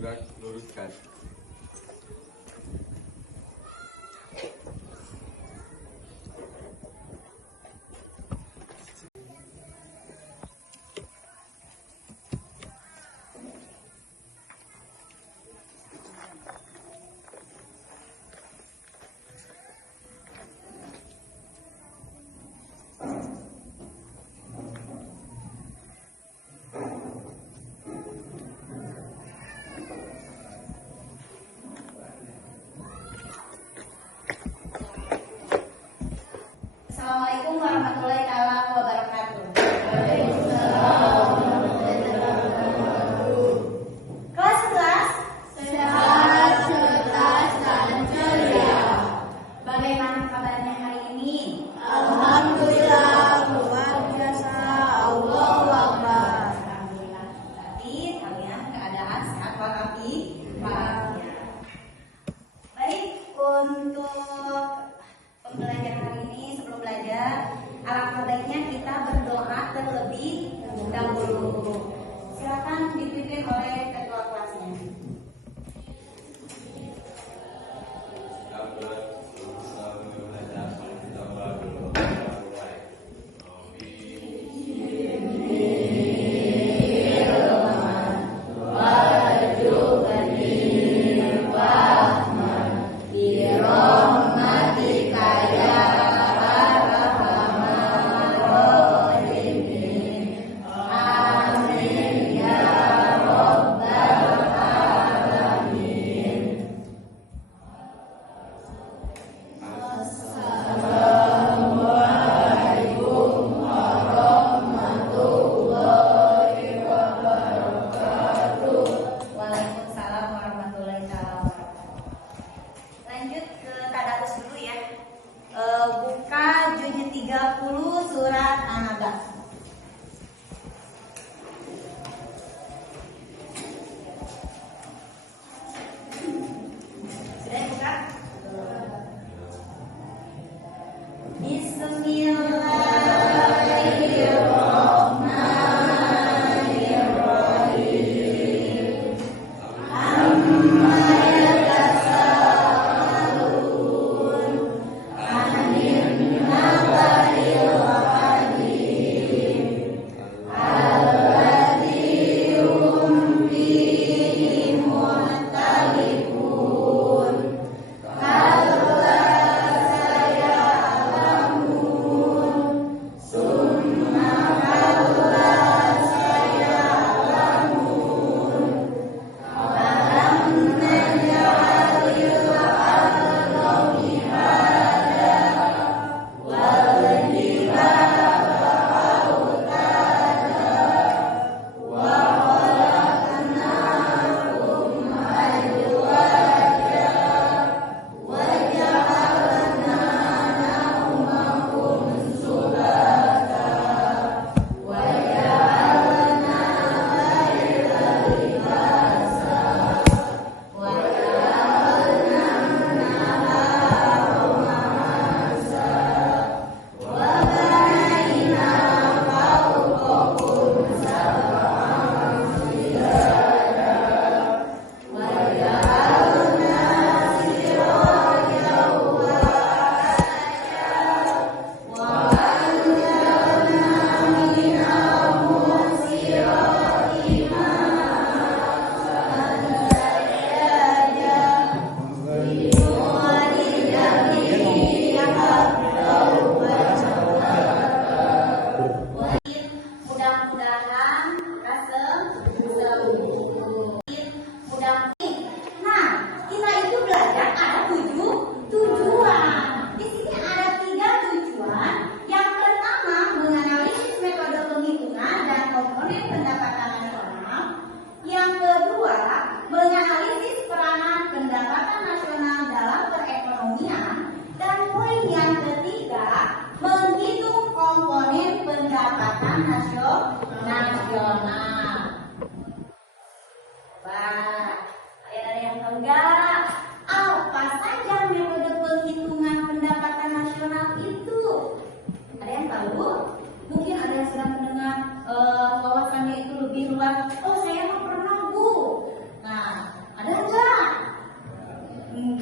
Gerak luruskan.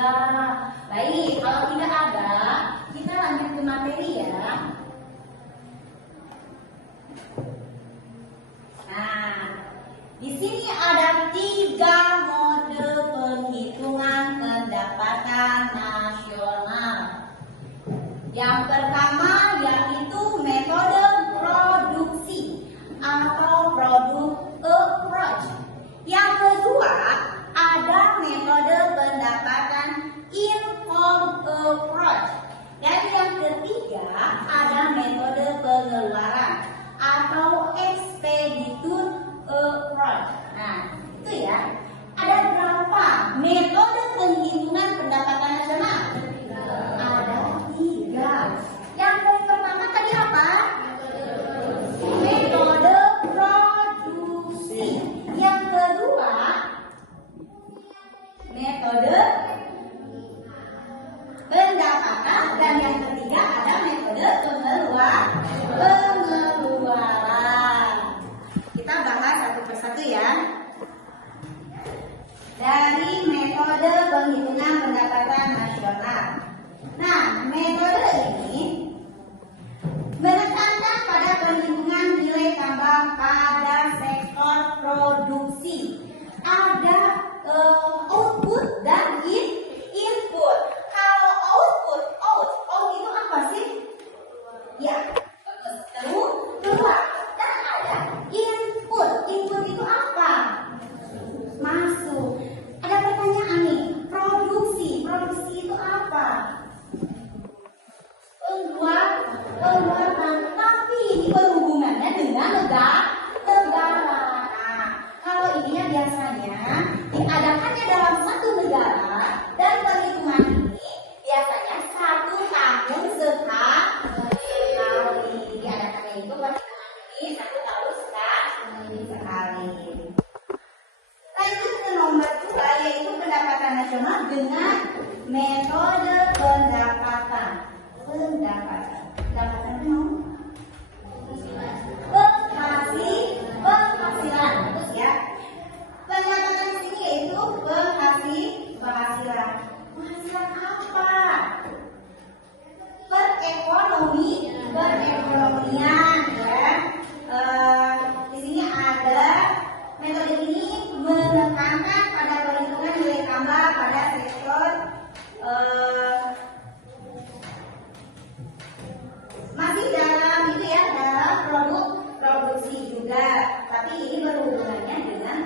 Baik, kalau tidak ada, kita lanjut ke materi ya. Nah, di sini ada 3 mode penghitungan pendapatan nasional. Yang pertama yaitu metode produksi atau product approach. Yang kedua ada metode pendapatan income approach. Dan yang ketiga ada metode pengeluaran atau expenditure approach. Nah, itu ya. Ada berapa metode penghitungan pendapatan nasional? Ada 3. Yang pertama tadi apa? Metode produksi. Yang kedua metode pendapatan, dan yang ketiga ada metode pengeluaran. Kita bahas satu persatu ya. Dari metode penghitungan pendapatan nasional. Nah, metode ini menekankan pada perhitungan nilai tambah pada sektor produksi. Ada output dan input. Kalau output itu apa sih? Ya, keluar. Dan ada input. Input itu apa? Masuk. Ada pertanyaan nih, produksi itu apa? Pengeluaran. Tapi ini berhubungannya dengan negara. Nah, kalau ininya biasanya diadakannya dalam satu negara, dan perhitungan ini biasanya 1 tahun sekali. Diadakannya itu perhitungan ini 1 tahun sekali. Lanjut ke nomor 2 yaitu pendapatan nasional dengan metode pendapatan penghasilan. Terus ya. Pendapatan di sini yaitu penghasilan. Penghasilan apa? Perekonomian ya. Di sini ada metode ini menekankan pada perhitungan nilai tambah pada sektor masih dalam itu ya, dalam produksi juga, tapi ini berhubungannya dengan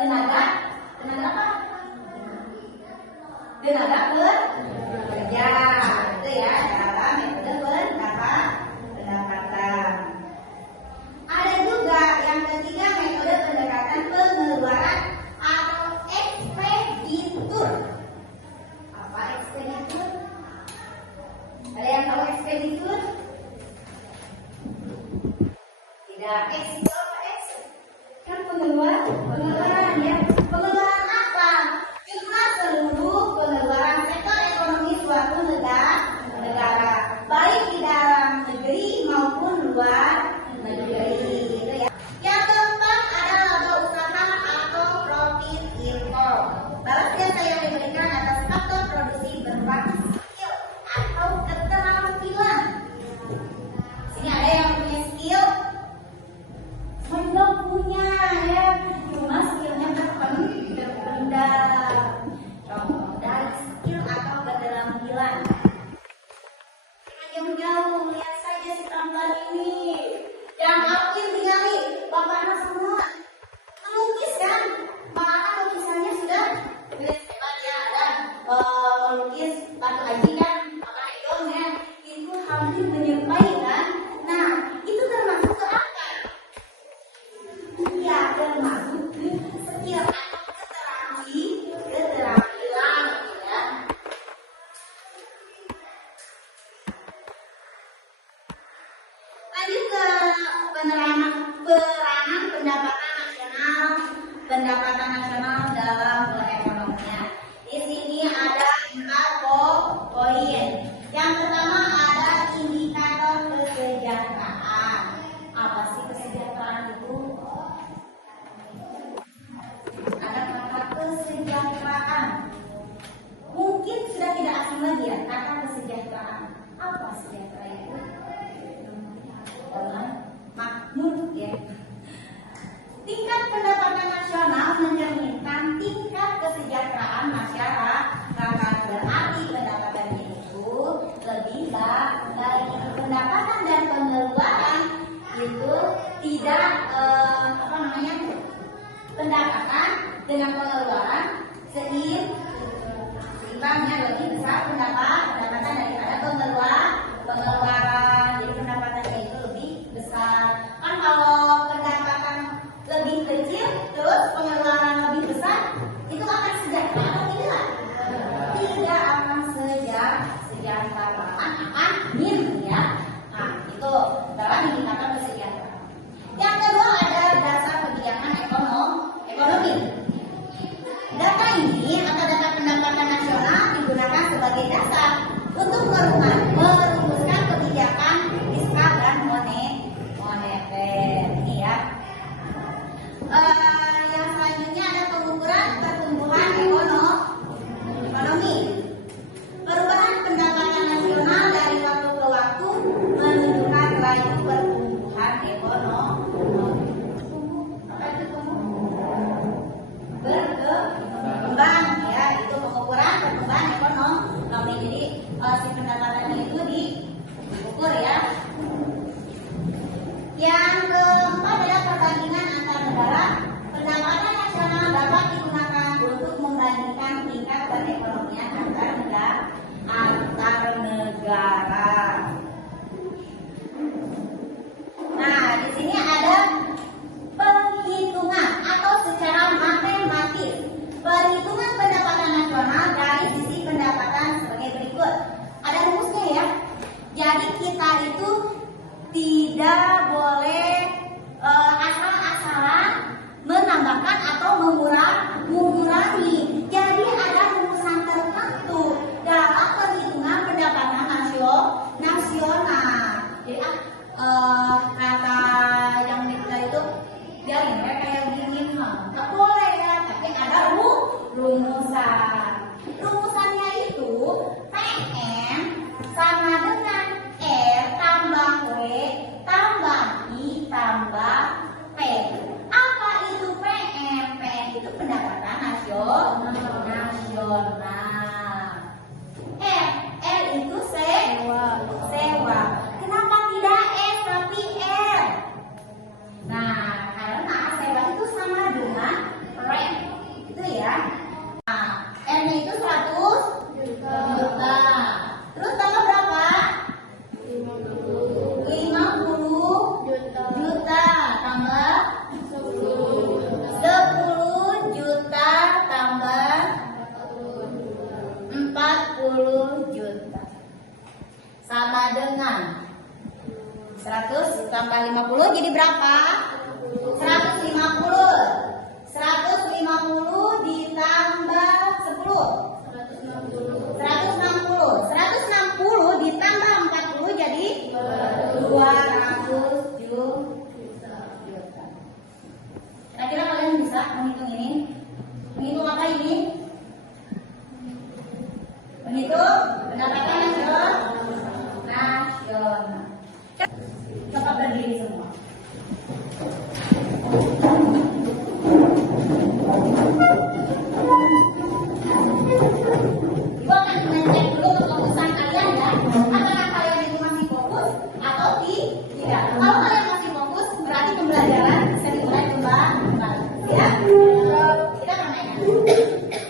tenaga apa? Tenaga kerja itu ya, dalam metode pendapatan. Ada juga yang ketiga metode pendekatan pengeluaran atau expenditure. Apa expenditure? Ada yang tahu expenditure? Tidak. X itu apa X? Kan pengeluaran ya. Pengeluaran apa? Jumlah seluruh pengeluaran sektor ekonomi suatu negara, baik di dalam negeri maupun luar negeri. Gitu ya. Yang keempat ada laba usaha atau profit income. Balas jasa yang diberikan atas faktor produksi berupa skill atau keterampilan. Sini ada yang punya skill, besar pendapatan daripada pengeluaran. Jadi pendapatannya itu lebih besar. Kan kalau pendapatan lebih kecil terus pengeluaran lebih besar, itu akan sejahtera atau tidak? Tidak akan sejahtera, akan miskin ya. Nah, itu telah dikatakan kesejahteraan. Yang kedua ada dasar kebijakan ekonomi. Data ini atau data pendapatan nasional digunakan sebagai dasar untuk merumuskan kebijakan fiskal dan moneter. Ini ya. Yang selanjutnya ada pengukuran pertumbuhan ekonomi. Perubahan pendapatan nasional dari waktu ke waktu menunjukkan laju pertumbuhan ekonomi. Berkembang ya, itu pengukuran pertumbuhan ekonomi. Jadi si pendapatannya itu diukur ya. Yang keempat adalah perbandingan antar negara. Pendapatan nasional dapat digunakan untuk membandingkan tingkat perekonomian antar negara. Nah, di sini ada penghitungan atau secara matematis. Perhitungan pendapatan nasional dari sisi pendapatan sebagai berikut. Ada rumusnya ya. Jadi kita itu tidak boleh asal-asalan menambahkan atau mengurangi. Jadi ada rumusan tertentu dalam perhitungan pendapatan nasional. Jadi kata yang kita itu dia ini kayak gini nggak boleh ya, tapi ada rumusan. Rumusannya itu PM sama dengan R tambah W tambah I tambah P. Apa itu PM? PM itu pendapatan nasional. R itu sewa. Kenapa tidak S tapi R? Nah, karena sewa itu sama dengan rent. Itu ya. Nah, R-nya itu 100 juta. Terus tambah berapa? 50 juta tambah 10 juta tambah 40 juta. Sama dengan 100 tambah 50 jadi berapa? 150. 150 ditambah 10. 160 ditambah 40 jadi 200 juta. Kira-kira kalian bisa menghitung ini? Menghitung apa ini? Menghitung pendapatan nasional. Coba berdiri semua. Ibu akan mengecek dulu kefokusan kalian ya. Apakah kalian itu masih fokus atau tidak? Kalau kalian masih fokus, berarti pembelajaran bisa dimulai kembali. Ya? Kita permainan.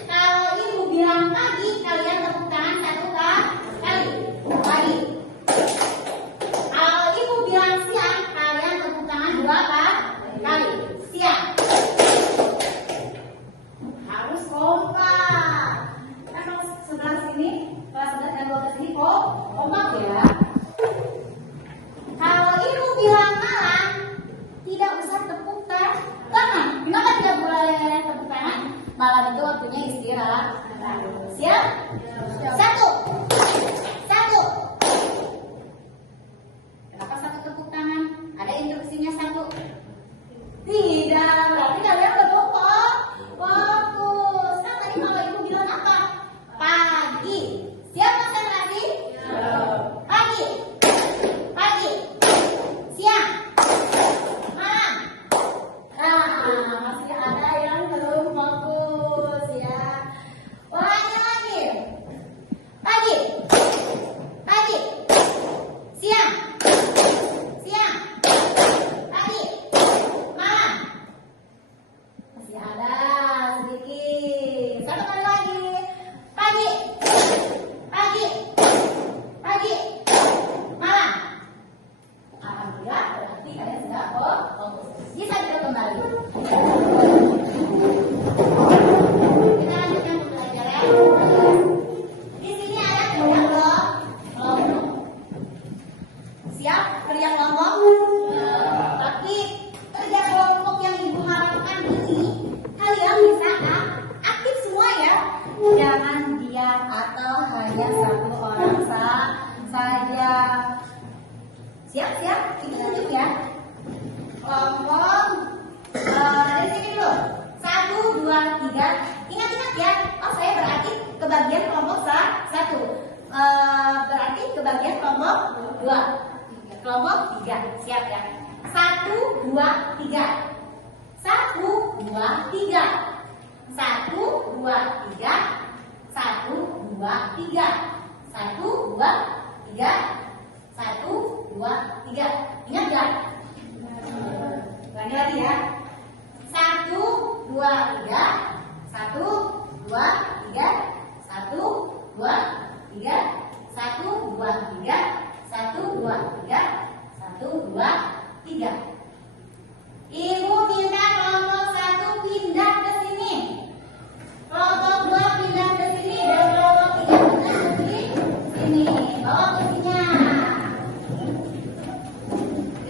Kalau ibu bilang pagi, kalian tepuk tangan 1 kali. Pagi. Kalau ibu bilang siang, kalian tepuk tangan 2 kali. Siang. Harus kompak. Kan sebelah sini, kelas 11 dan 12 sini kompak ya. Kalau ibu bilang malam, tidak usah tepuk tangan. Kenapa tidak boleh tepuk tangan? Malam itu waktunya istirahat. Siap? 1. Kenapa 1 tepuk tangan? Ada instruksinya 1. Tidak, berarti kalian udah fokus. Kan tadi kalau ibu bilang apa? Pagi. Siap konsentrasi? Pagi. atau hanya satu orang saja? Siap? Itu tunjuk ya. Kelompok dari sini dulu. 1, 2, 3. Ingat ya. Oh, saya berarti kebagian kelompok 1. Berarti kebagian kelompok 2. Kelompok 3. Siap ya. 1, 2, 3. 1, 2, 3. 1, 2, 3. 1, 2, 3. 1, 2, 3. 1, 2, 3. Ingat gak? Ulangi lagi ya. 1, 2, 3. 1, 2, 3. 1, 2, 3. 1, 2, 3. 1, 2, 3. 1, 2, 3. Ibu minta kelompok 1 pindah ke sini. Kelompok 2 pindah ke sini dan kelompok 3 pindah ke sini. Bawa kursinya.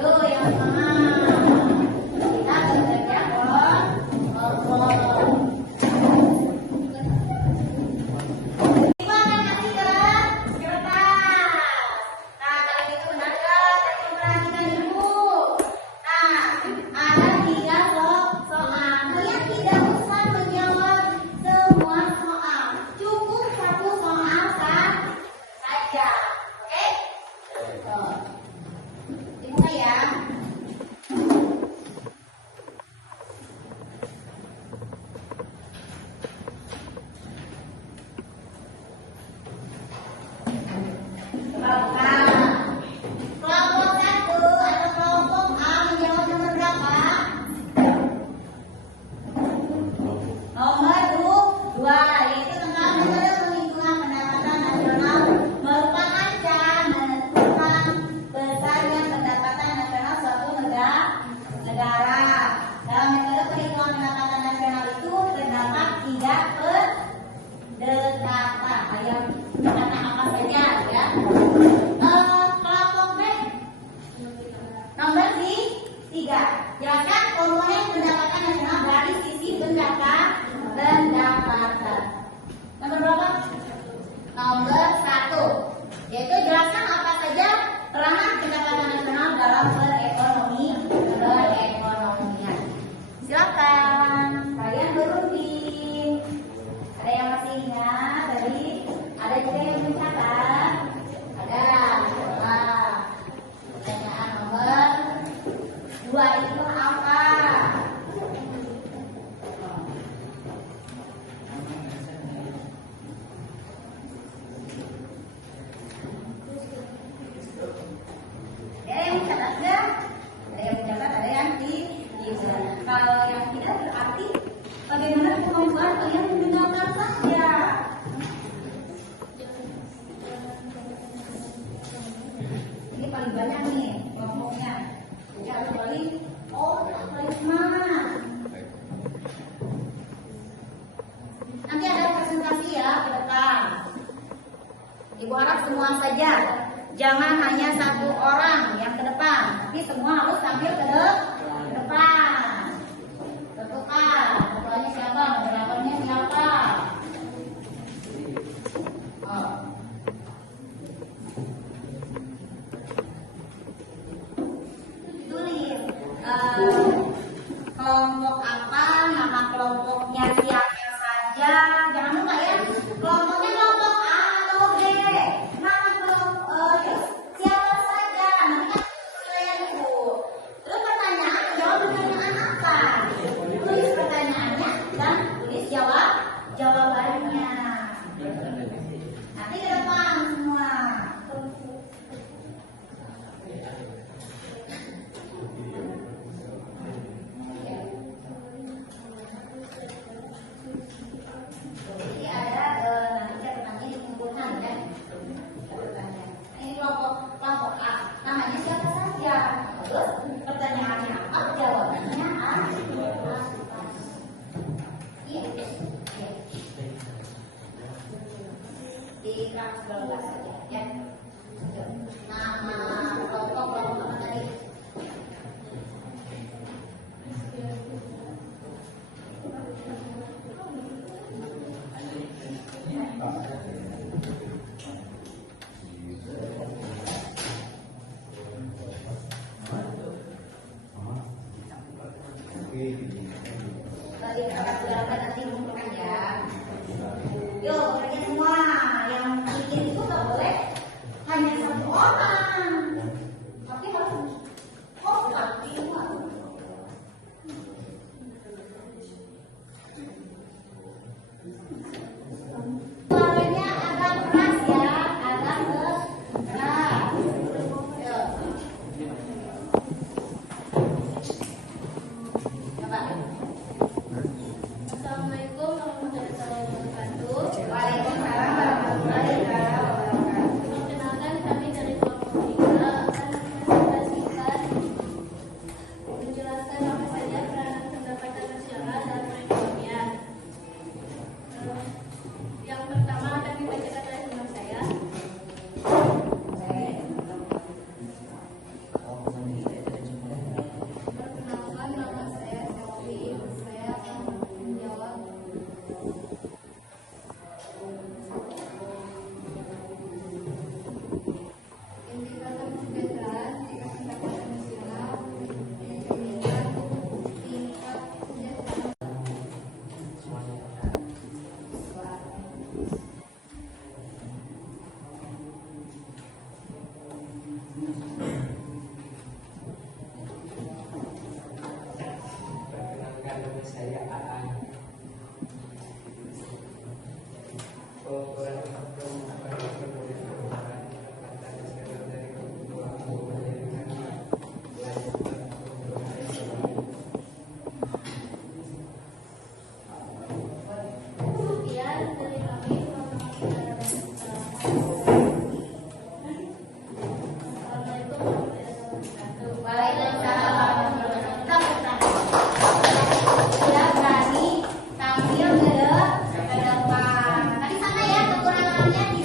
Yuk yang mana? Kita bekerja kelompok. Ibu akan kasih ke kertas. Nah, kalau itu benar kan? Tadi perhatikan ibu. Nah, ada 3 soal. Kalian tidak usah menjawab semua soal. Cukup 1 soal saja. Oke? Dibuka ya. Coba buka. Kelompok 1 atau kelompok A menjawab nomor berapa? Nomor 2, yaitu tentang metode penghitungan pendapatan nasional merupakan cara menentukan besarnya pendapatan nasional suatu negara. Dalam metode penghitungan pendapatan nasional itu terdapat 3 pendekatan. Ayo, pendekatan apa saja ya? Kelompok B nomor 3. Jelaskan komponen pendapatan nasional dari sisi pendapatan. Nomor berapa? Nomor 1. Yaitu jelaskan apa saja peranan pendapatan nasional dalam perekonomian. Silakan. Kalian berunding. Ada yang masih ingat tadi? Ada juga yang mencatat? Ada. Coba. Pertanyaan nomor 2 itu apa? Ada yang mencatat nggak? Ada yang mencatat, ada yang tidak. Kalau yang tidak berarti bagaimana kemampuan kalian mendengarkan saja. Ini paling banyak nih kelompoknya. Jadi harus paling semangat. Nanti ada presentasi ya ke depan. Ibu harap semua saja. Jangan hanya 1 orang yang ke depan, tapi semua harus tampil ke depan. Tentukan ketuanya siapa, moderatornya siapa. Tulis kelompok apa, nama kelompoknya siapa saja. Jangan lupa ya, kelompoknya kelompok A atau B. Nama kelompok siapa saja. Nanti kan penilaian ibu. Terus pertanyaan, jawab pertanyaan apa? Tulis pertanyaannya dan tulis jawabannya. Nanti ke depan semua. Jadi ada nanti catatannya dikumpulkan ya. Catatannya. Ini kelompok A. Namanya siapa saja. Terus pertanyaannya apa? Jawabannya apa? Iya. Di kelas 12 saja ya. Nama kelompok apa tadi? Pertanyaannya